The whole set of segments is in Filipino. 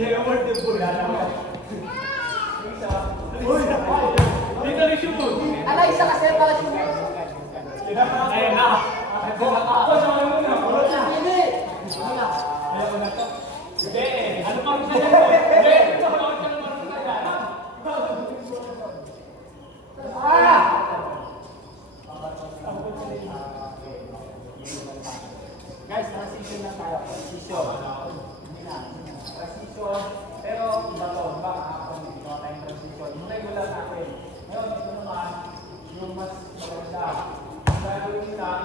Dito rin shoot! Ala, isa kasi para shoot. Ayan na! Ako sa mga muna! Hindi! Ayaw ko na to. Sige! Ano pa rin sa'yo? Sige! Ito pa rin sa'yo marunong sa'yo. Guys, transition na tayo. Transition. Transition. Pero iba to. Diba? Kahapon dito tayong transition. Yung regular natin. Ngayon, ito naman yung mas maganda. Gagawin lang,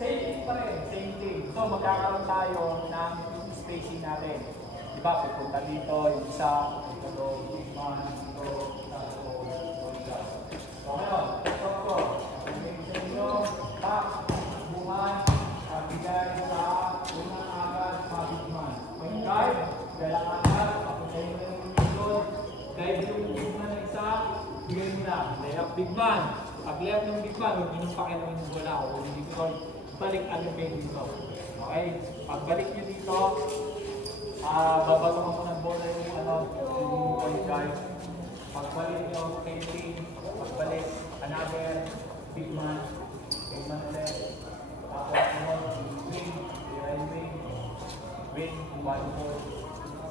same pa rin. Same thing. So, magkakaroon tayo ng spacing natin. Diba? Pupunta dito, yung isa. Ito doon. One, two, tatlo, isa. So, ngayon, stop ko. Pag-mention nyo, back, buwan, bigay sa unang agad sa big man. When guide, dala agad, papuntayin mo yung doon, guide yung big man na isa, bigay mo na. Layup big man. Pag layup ng big man, huwag nyo pakilaman yung bola o huwag nyo balik agad kayo dito. Okay? Pagbalik nyo dito, babatungan mo ng bola yung point guard. Pagbalik nyo, painting. Pagbalik, another big man. Big man ulit. Tapos wing, wing, one ball,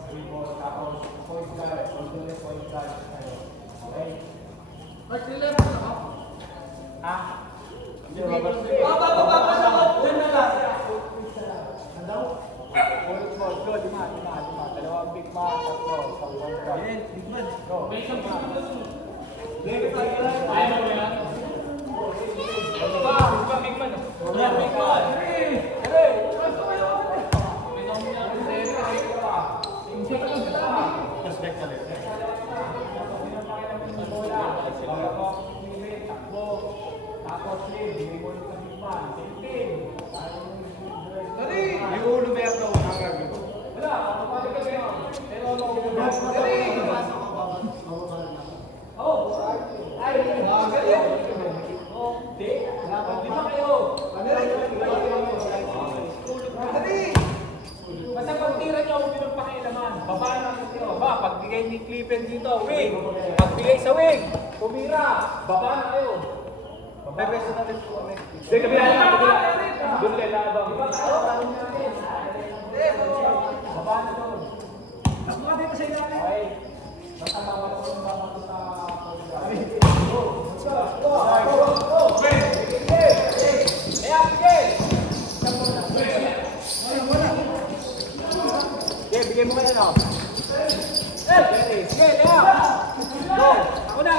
three ball, tapos point guard, ulit point guard tayo. Okay? Mag-relay mo na ako? Ha? Hindi ba? Diyan na lang. Ano? Ulit ball, go, lima. Dalawang big man, tatlo, pag point guard. Big man. Go. May isang big man. Ayaw mo yan? Big man. Big man. Basta pag tira nyo, huwag nyo nang pakialaman. Babaan natin sila. Pagbigay ni Clippen dito, wing. Pagbigay sa wing, pumira. Babaan na kayo. Babaan na natin po kami. Sige, kabihan na natin. Doon ulit, labang. Babaan na doon. Nakuha din pa sa ilalim. Okay. Basta bawal ko yung babaan ko sa go. Bigay mo ka na lang. Sige, sige, go! Ako na,